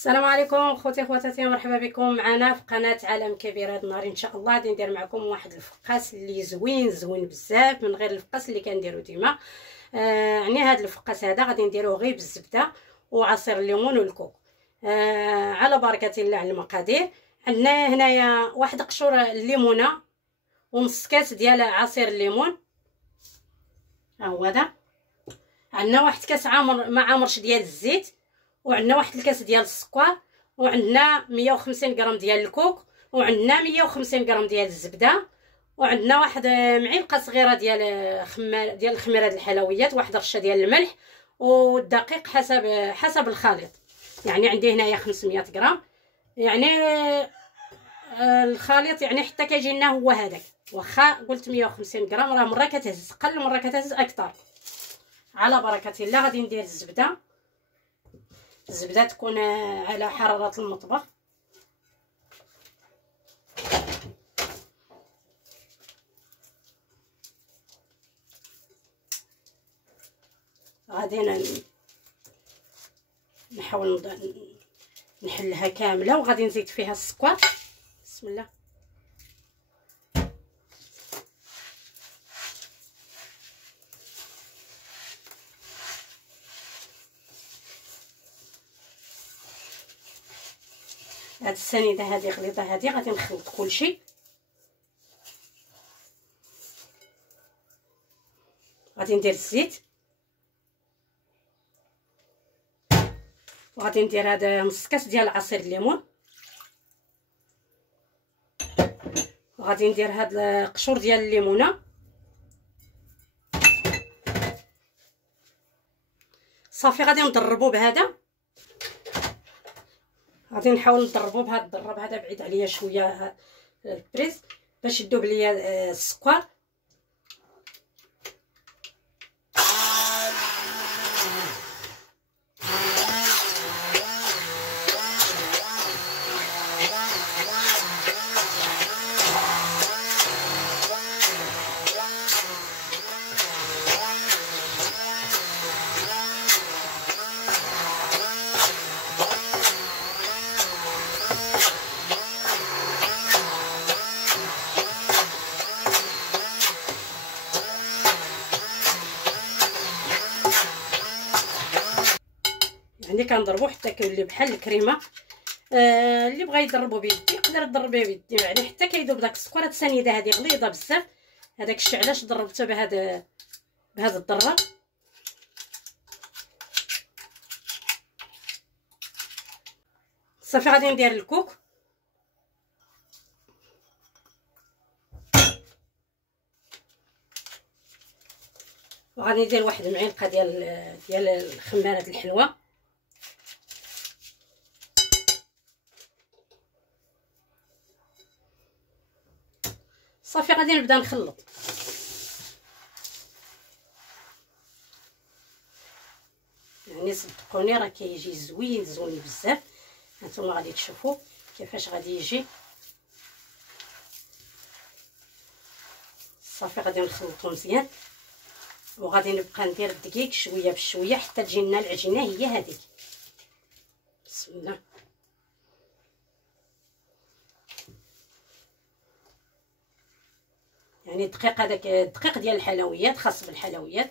السلام عليكم خوتي خواتاتي، مرحبا بكم معنا في قناه عالم كبير. هذا النهار ان شاء الله غادي ندير معكم واحد الفقاس اللي زوين بزاف من غير الفقاس اللي كنديرو ديما. يعني هذا الفقاس هذا غادي نديروه غير بالزبده وعصير الليمون والكوك. على بركه الله على المقادير. عندنا هنايا واحد قشور الليمونه ونص كاس ديال عصير الليمون، ها هو هذا. عندنا واحد كاس ما عامرش ديال الزيت، وعندنا واحد الكاس ديال السكر، وعندنا 150 غرام ديال الكوك، وعندنا 150 غرام ديال الزبده، وعندنا واحد معلقه صغيره ديال الخميره د الحلويات، واحد رشه ديال الملح والدقيق حسب الخليط. يعني عندي هنايا 500 غرام. يعني الخليط يعني حتى كيجي لنا هو هذاك، واخا قلت 150 غرام راه مره كتهز قل مره كتهز اكثر. على بركه الله غادي ندير الزبده تكون على حراره المطبخ. غادي نحاول نحلها كامله، وغادي نزيد فيها السكر. بسم الله. هاد السنيده هذه غليظه، هذه غادي نخلط كلشي. غادي ندير الزيت، وغادي ندير هذا نص كاس ديال عصير الليمون، وغادي ندير هاد القشور ديال الليمونه صافي. غادي نضربو بهذا، غادي نحاول نضربو بهذا الضرب هذا بعيد عليا شويه البريز باش يذوب ليا السكر. يعني كنضربو حتى كيولي بحال الكريمه. اللي بغى يضربو بيدي يقدر يضرب بيدي، يعني حتى كيذوب داك السكر. هاد السنيده هذه غليظه بزاف، هذاك الشيء علاش ضربتها بهذا الضرب. صافي غادي ندير الكوك، وغادي ندير واحد المعلقه ديال الخماره الحلوه. صافي غادي نبدا نخلط. يعني صدقوني راه كيجي زوين بزاف. هانتوما غادي تشوفوا كيفاش غادي يجي. صافي غادي نخلطو مزيان، وغادي نبقى ندير الدقيق شويه بشويه حتى تجي لنا العجينه هي هذيك. بسم الله. يعني الدقيق هذاك الدقيق ديال الحلويات، خاص بالحلويات.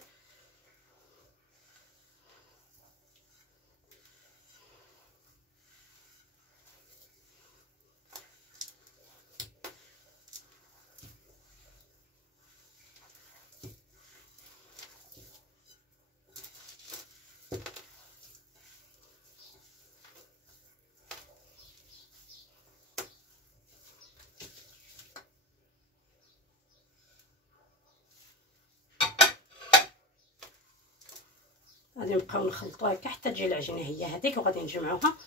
غادي نبقاو نخلطو هكا حتى تجي العجينه هي هذيك، وغادي نجمعوها.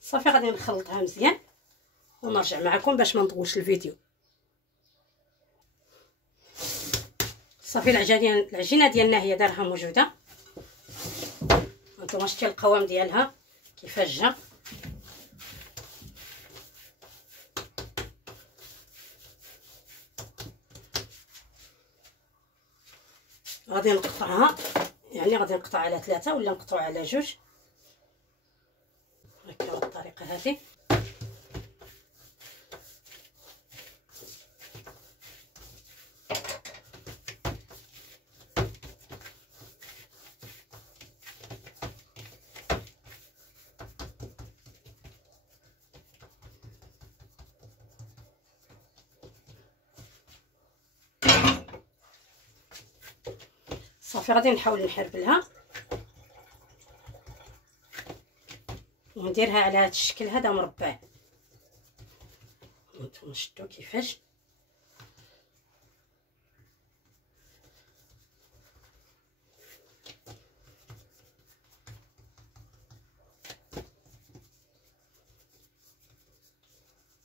صافي غادي نخلطها مزيان ونرجع معكم باش ما نطولش الفيديو. صافي العجينه ديالنا هي دارها موجوده. هانتوما شتي القوام ديالها كيفاش جا. غادي نقطعها، يعني غادي نقطع على 3 ولا نقطعوا على 2 هكا بالطريقه هذه. صافي غادي نحاول نحربلها ونديرها على هذا الشكل هذا مربع. هانتوما شفتوا كيفاش.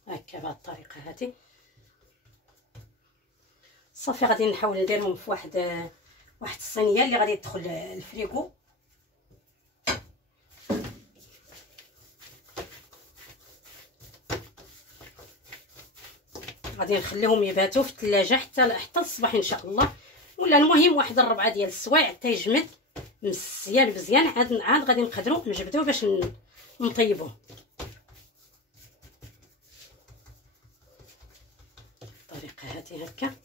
هكا بهذه الطريقه هذه. صافي غادي نحاول نديرهم في واحد الصينيه اللي غادي تدخل الفريغو. غادي نخليهم يباتوا في الثلاجه حتى الصباح ان شاء الله، ولا المهم واحد 4 ديال السوايع حتى يجمد مزيان. عاد غادي نقدروا نجبدوه باش نطيبوه بالطريقه هذه هكا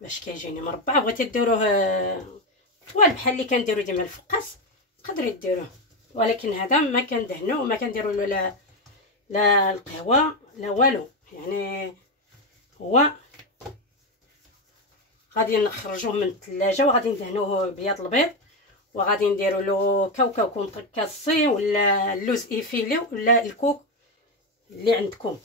باش كيجيني مربع. بغيتي ديروه طوال بحال اللي كنديروا ديما الفقاس تقدروا ديروه، ولكن هذا ما كندهنوه وما كنديروا له لا القهوه لا والو. يعني هو غادي نخرجوه من الثلاجه وغادي ندهنوه بياض البيض، وغادي نديروا له كاوكاو كونطكاسي ولا اللوز ايفيلي ولا الكوك اللي عندكم.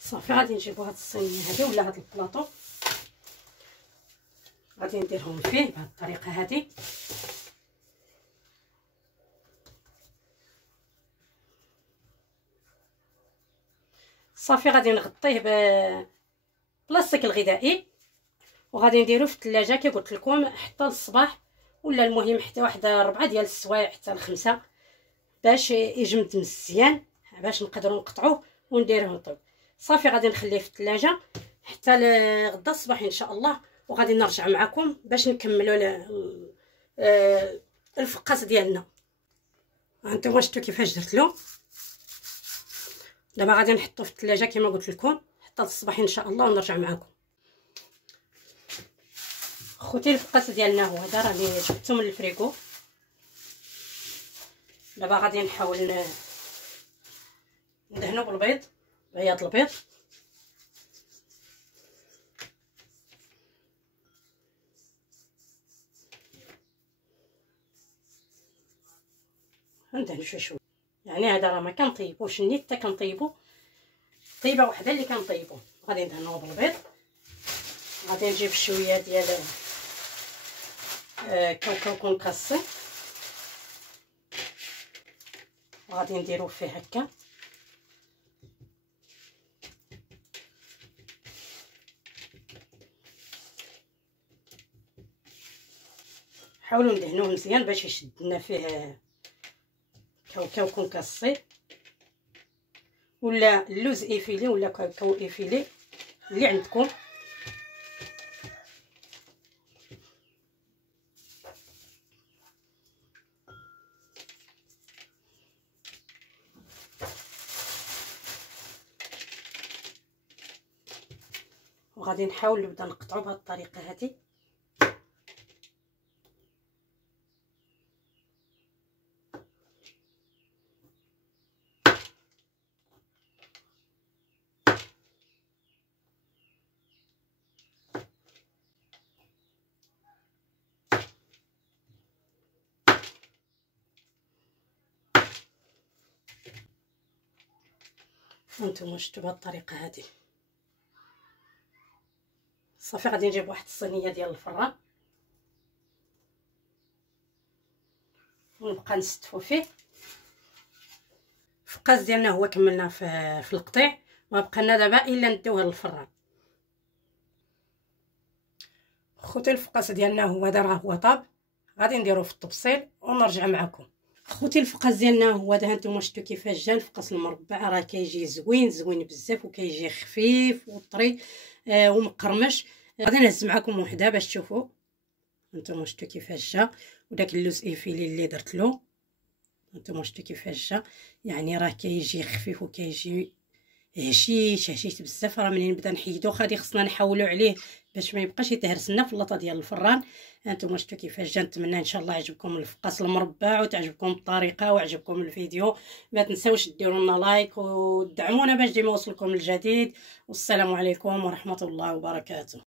صافي غادي نجيبو هاد الصينيه هذه ولا هاد البلاطو، غادي نديرهم فيه بهاد الطريقه هذه. صافي غادي نغطيه بلاستيك الغذائي وغادي نديرو في الثلاجه كي قلت لكم حتى للصباح، ولا المهم حتى واحد 4 ديال السوايع حتى ل5 باش يجمد مزيان باش نقدروا نقطعوه ونديروه نطيب. صافي غادي نخليه في الثلاجه حتى غدا الصباح ان شاء الله، وغادي نرجع معكم باش نكملوا الفقاس ديالنا. هانتوما شفتوا كيفاش درت له. دابا غادي نحطو في الثلاجه كما قلت لكم حتى الصباح ان شاء الله ونرجع معكم. خوتي الفقاس ديالنا هو هذا راني جبدته من الفريغو. دابا غادي نحاول ندهنو بالبيض بياض البيض. ندهن شويه يعني هذا راه ما كنطيبوش نيت حتى كنطيبو طيبه وحده اللي كنطيبو. غادي ندهنوه بالبيض. غادي نجيب شويه ديال كاوكاو كونكاسي وغادي نديروه فيه هكا. حاولوا ندهنوه مزيان باش يشد لنا فيه كاوكاو كونكاسي ولا اللوز ايفيلي ولا كاوكاو ايفيلي اللي عندكم. وغادي نحاول نبدا نقطعو بهذه الطريقه هذه. هانتوما شفتوا بهذه الطريقه هذه. صافي غادي نجيب واحد الصينيه ديال الفران ونبقى نستفو فيه. الفقاس ديالنا هو كملنا في القطيع، وبقى لنا دابا الا نديوه للفران. خوتي الفقاس ديالنا هو دا راه هو طاب، غادي نديروه في الطبسيل ونرجع معكم. خوتي الفقاس ديالنا هو دا، هانتوما شفتوا كيفاش جا الفقاس المربع، راه كيجي زوين بزاف وكيجي خفيف وطري ومقرمش. غادي نهز معكم وحده باش تشوفوا. هانتوما شفتوا كيفاش جا، وداك اللوز ايفيلي اللي درت له هانتوما شفتوا كيفاش جا، يعني راه كيجي خفيف وكيجي هشيش بزاف. راه منين نبدا نحيدو غادي خصنا نحاولوا عليه باش ما يبقاش يتهرس لنا في اللاطه ديال الفران. هانتوما شفتوا كيفاش جا. نتمنى ان شاء الله يعجبكم الفقاس المربع وتعجبكم الطريقه وعجبكم الفيديو. ما تنساوش ديروا لنا لايك ودعمونا باش ديما يوصلكم الجديد. والسلام عليكم ورحمه الله وبركاته.